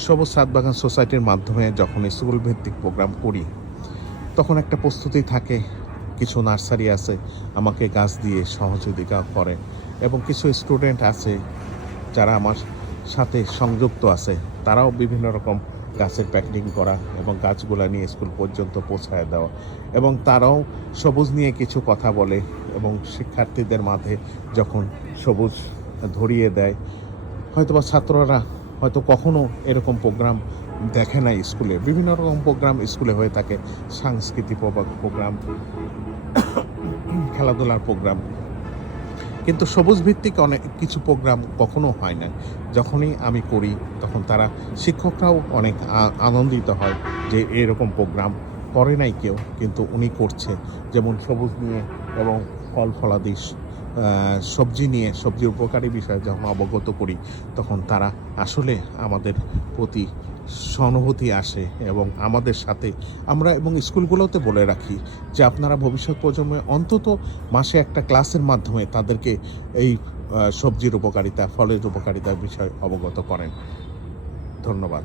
সবুজ ছাদ বাগান সোসাইটির মাধ্যমে যখন স্কুল ভিত্তিক প্রোগ্রাম করি, তখন একটা প্রস্তুতি থাকে। কিছু নার্সারি আছে আমাকে গাছ দিয়ে সহযোগিতা করে, এবং কিছু স্টুডেন্ট আছে যারা আমার সাথে সংযুক্ত আছে, তারাও বিভিন্ন রকম গাছের প্যাকেটিং করা এবং গাছগুলা নিয়ে স্কুল পর্যন্ত পৌঁছায় দেওয়া, এবং তারাও সবুজ নিয়ে কিছু কথা বলে এবং শিক্ষার্থীদের মাঝে যখন সবুজ ধরিয়ে দেয়। হয়তোবা ছাত্ররা হয়তো কখনো এরকম প্রোগ্রাম দেখে নাই স্কুলে। বিভিন্ন রকম প্রোগ্রাম স্কুলে হয়ে থাকে, সাংস্কৃতিক প্রোগ্রাম, খেলাধুলার প্রোগ্রাম, কিন্তু সবুজ ভিত্তিক অনেক কিছু প্রোগ্রাম কখনো হয় না। যখনই আমি করি তখন তারা, শিক্ষকরাও অনেক আনন্দিত হয় যে এরকম প্রোগ্রাম করে নাই কেউ, কিন্তু উনি করছে। যেমন সবুজ নিয়ে এবং ফল ফলাদি সবজি নিয়ে, সবজির উপকারী বিষয়ে যখন অবগত করি, তখন তারা আসলে আমাদের প্রতি সহানুভূতি আসে এবং আমাদের সাথে আমরা এবং স্কুলগুলোতে বলে রাখি যে আপনারা ভবিষ্যৎ প্রজন্মে অন্তত মাসে একটা ক্লাসের মাধ্যমে তাদেরকে এই সবজির উপকারিতা, ফলের উপকারিতার বিষয় অবগত করেন। ধন্যবাদ।